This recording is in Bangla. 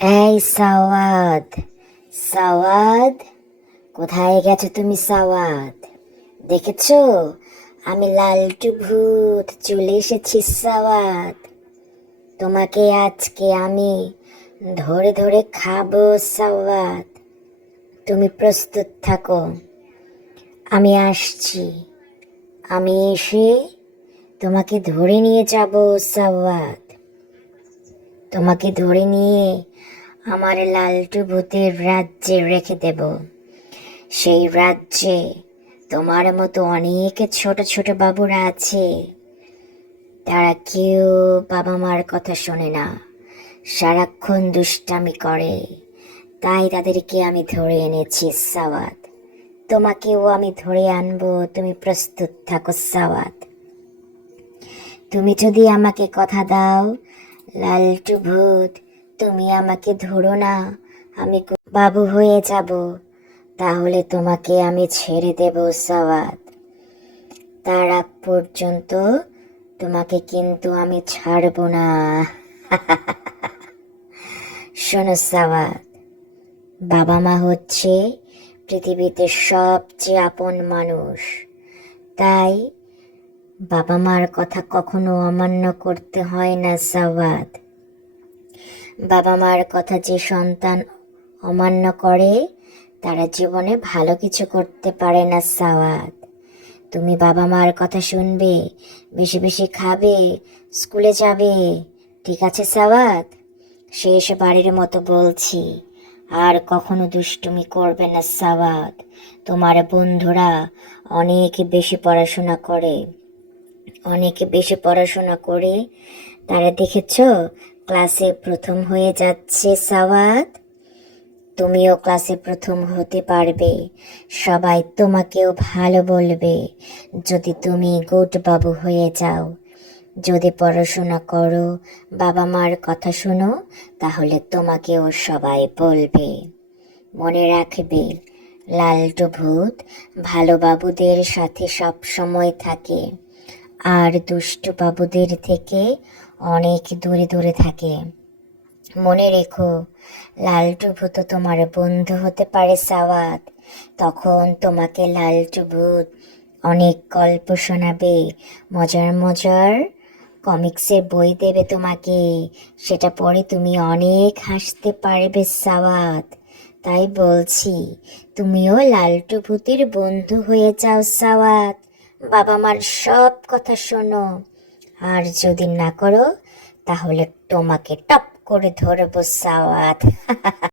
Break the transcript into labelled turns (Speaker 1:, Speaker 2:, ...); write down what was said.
Speaker 1: এই সাওয়াদ সাওয়াদ, কোথায় গেছো তুমি সাওয়াদ? দেখেছ? আমি লালটু ভূত, চলে এসেছি সাওয়াদ। তোমাকে আজকে আমি ধরে ধরে খাব সাওয়াদ। তুমি প্রস্তুত থাকো। আমি আসছি। আমি এসে তোমাকে ধরে নিয়ে যাব সাওয়াদ। তোমাকে ধরে নিয়ে আমার লালটু ভূতের রাজ্যে রেখে দেব। সেই রাজ্যে তোমার মতো অনেক ছোট ছোট বাবুরা আছে। তারা কেউ বাবা মার কথা শোনে না। সারাক্ষণ দুষ্টামি করে। তাই তাদেরকে আমি ধরে এনেছি, সাওয়াত। তোমাকেও আমি ধরে আনব, তুমি প্রস্তুত থাকো, সাওয়াত। তুমি যদি আমাকে কথা দাও লালটু ভূত তুমি আমাকে ধরো না, আমি বাবু হয়ে যাব। তাহলে তোমাকে আমি ছেড়ে দেব, সাওয়াত। তার আগ পর্যন্ত তোমাকে কিন্তু আমি ছাড়বো না। শোনো, সাওয়াত, বাবা মা হচ্ছে পৃথিবীতে সবচেয়ে আপন মানুষ। তাই বাবা মার কথা কখনো অমান্য করতে হয় না, সাওয়াদ। বাবা মার কথা যে সন্তান অমান্য করে, তারা জীবনে ভালো কিছু করতে পারে না, সাওয়াদ। তুমি বাবা মার কথা শুনবে, বেশি বেশি খাবে, স্কুলে যাবে, ঠিক আছে, সাওয়াদ? শেষ বাড়ির মতো বলছি, আর কখনো দুষ্টুমি করবে না, সাওয়াদ। তোমার বন্ধুরা অনেক বেশি পড়াশোনা করে। অনেক বেশি পড়াশোনা করে। তারা দেখেছ? ক্লাসে প্রথম হয়ে যাচ্ছে সাওয়াত। তুমিও ক্লাসে প্রথম হতে পারবে। সবাই তোমাকেও ভালো বলবে। যদি তুমি বাবু হয়ে যাও, যদি পড়াশোনা করো বাবা মার কথা শোনো, তাহলে তোমাকেও সবাই বলবে। মনে রাখবে, লালটু ভূত ভালো বাবুদের সাথে সব সময় থাকে। আর দুষ্টু বাবুদের থেকে অনেক দূরে দূরে থাকে। মনে রেখো, লালটু ভূত তোমার বন্ধু হতে পারে সাওয়াত। তখন তোমাকে লালটু ভূত অনেক গল্প শোনাবে, মজার মজার কমিক্সের বই দেবে তোমাকে। সেটা পড়ে তুমি অনেক হাসতে পারবে সাওয়াত। তাই বলছি, তুমিও লালটু ভূতের বন্ধু হয়ে যাও সাওয়াত। বাবা মার সব কথা শোনো। আর যদি না করো, তাহলে তোমাকে টপ করে ধরবো সাওয়াত।